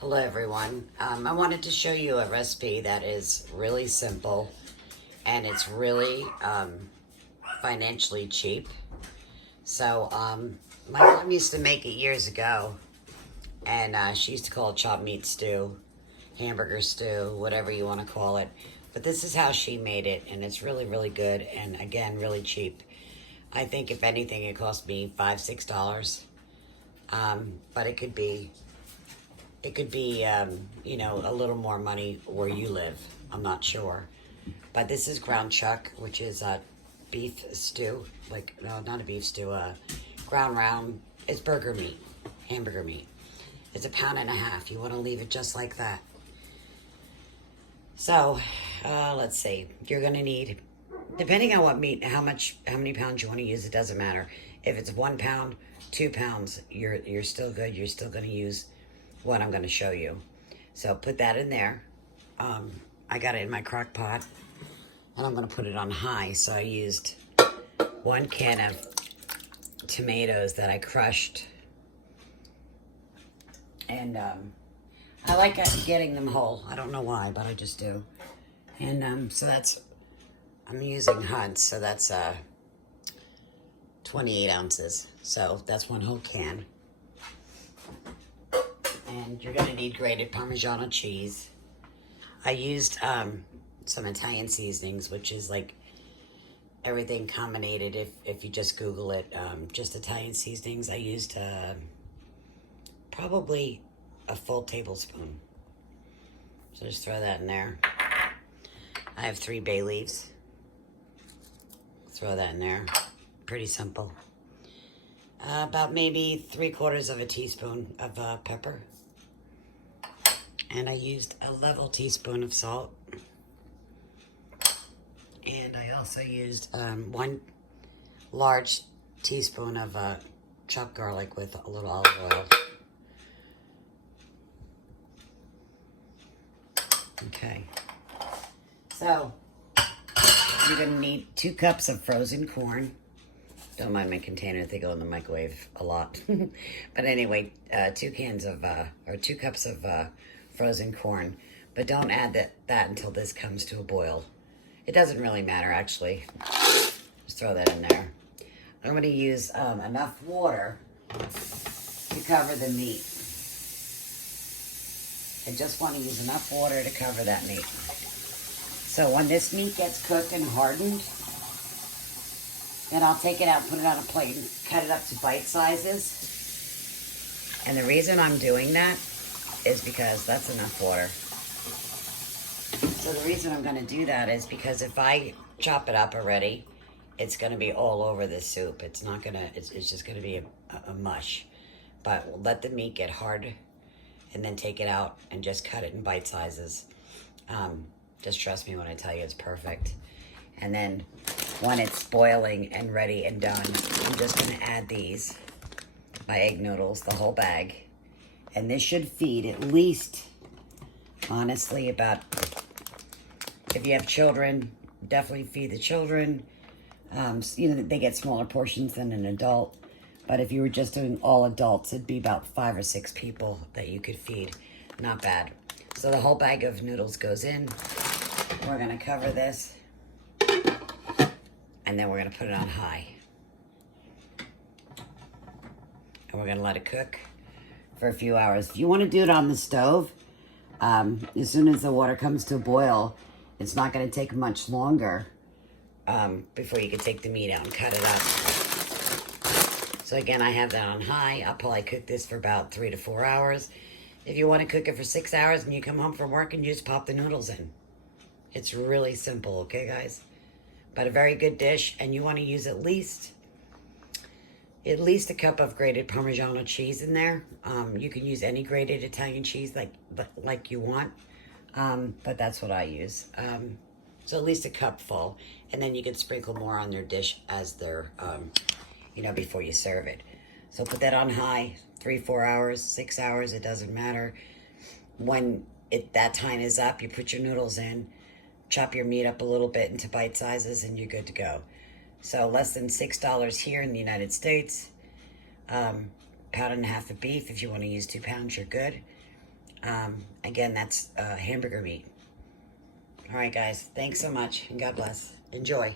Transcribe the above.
Hello everyone. I wanted to show you a recipe that is really simple and it's really financially cheap. So my mom used to make it years ago, and she used to call it chopped meat stew, hamburger stew, whatever you want to call it. But this is how she made it, and it's really, really good, and again, really cheap. I think if anything, it cost me $5, $6. But it could be, you know, a little more money where you live. I'm not sure. But this is ground chuck, which is a beef stew. Like, no, not a beef stew. Ground round. It's burger meat, hamburger meat. It's 1.5 pounds. You want to leave it just like that. So, let's see. You're going to need, depending on what meat, how many pounds you want to use, it doesn't matter. If it's 1 pound, 2 pounds, you're still good. You're still going to use what I'm going to show you. So put that in there. I got it in my crock pot, and I'm going to put it on high. So I used 1 can of tomatoes that I crushed, and I like getting them whole. I don't know why, but I just do. And so that's, I'm using Hunt's, so that's 28 ounces. So that's 1 whole can. And you're going to need grated Parmigiano cheese. I used some Italian seasonings, which is like everything combinated. If you just Google it, just Italian seasonings. I used probably a full tablespoon. So just throw that in there. I have 3 bay leaves. Throw that in there. Pretty simple. About maybe 3/4 of a teaspoon of pepper. And I used a level teaspoon of salt. And I also used 1 large teaspoon of chopped garlic with a little olive oil. Okay. So, you're going to need 2 cups of frozen corn. Don't mind my container, they go in the microwave a lot. But anyway, 2 cups of frozen corn. But don't add that until this comes to a boil. It doesn't really matter, actually. Just throw that in there. I'm going to use enough water to cover the meat. I just want to use enough water to cover that meat. So when this meat gets cooked and hardened, then I'll take it out, put it on a plate, and cut it up to bite sizes. And the reason I'm doing that is because that's enough water. So the reason I'm going to do that is because if I chop it up already, it's going to be all over the soup. It's not going to, it's just going to be a mush. But let the meat get hard and then take it out and just cut it in bite sizes. Just trust me when I tell you it's perfect. And then when it's boiling and ready and done, I'm just going to add these, my egg noodles, the whole bag. And this should feed at least, honestly, about, if you have children, definitely feed the children. You know, they get smaller portions than an adult. But if you were just doing all adults, it'd be about 5 or 6 people that you could feed. Not bad. So the whole bag of noodles goes in. We're going to cover this. And then we're going to put it on high. And we're going to let it cook for a few hours. If you want to do it on the stove, as soon as the water comes to a boil, it's not going to take much longer before you can take the meat out and cut it up. So again, I have that on high. I'll probably cook this for about 3 to 4 hours. If you want to cook it for 6 hours and you come home from work and you just pop the noodles in. It's really simple, okay, guys? But a very good dish, and you want to use at least a cup of grated Parmigiano cheese in there. You can use any grated Italian cheese like you want, but that's what I use. So at least a cup full, and then you can sprinkle more on their dish as they're, you know, before you serve it. So put that on high, 3, 4 hours, 6 hours, it doesn't matter. When that time is up, you put your noodles in, chop your meat up a little bit into bite sizes, and you're good to go. So less than $6 here in the United States. 1.5 pounds of beef. If you want to use 2 pounds, you're good. Again, that's hamburger meat. All right, guys. Thanks so much, and God bless. Enjoy.